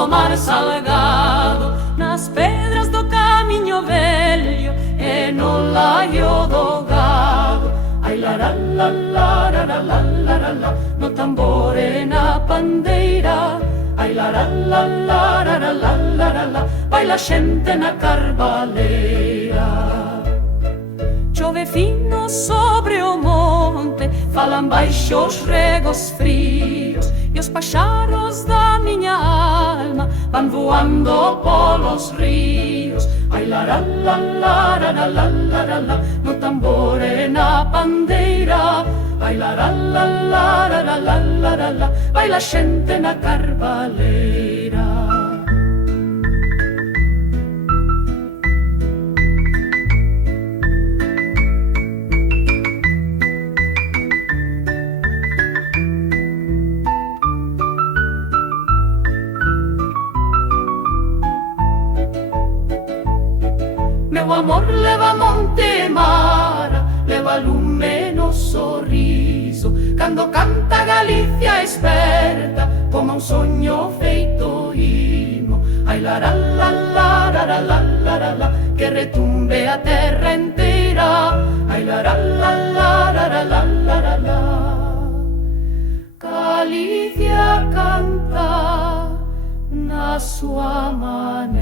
do mar salgado, nas pedras do camiño velho e no laio do gado. Ai la la la la la la la la la, no tambor e na pandeira. Ai la la la la la la la la la, baila xente na carbaleira. Chove fino sobre o monte, falan baixo os regos frios, e os paxaros da miña alma van voando polos ríos. Ai la la la la la la la la la, no tambor e na pandeira. Ai la la la la la la la la la, baila xente na carbaleira. Meu amor leva monte e mar, leva lume no sorriso. Cando canta Galicia esperta, como un soño feito himo. Ai la la la la la la la la la, que retumbe a terra inteira. Ai la la la la la la la la la. Galicia canta na súa maneira.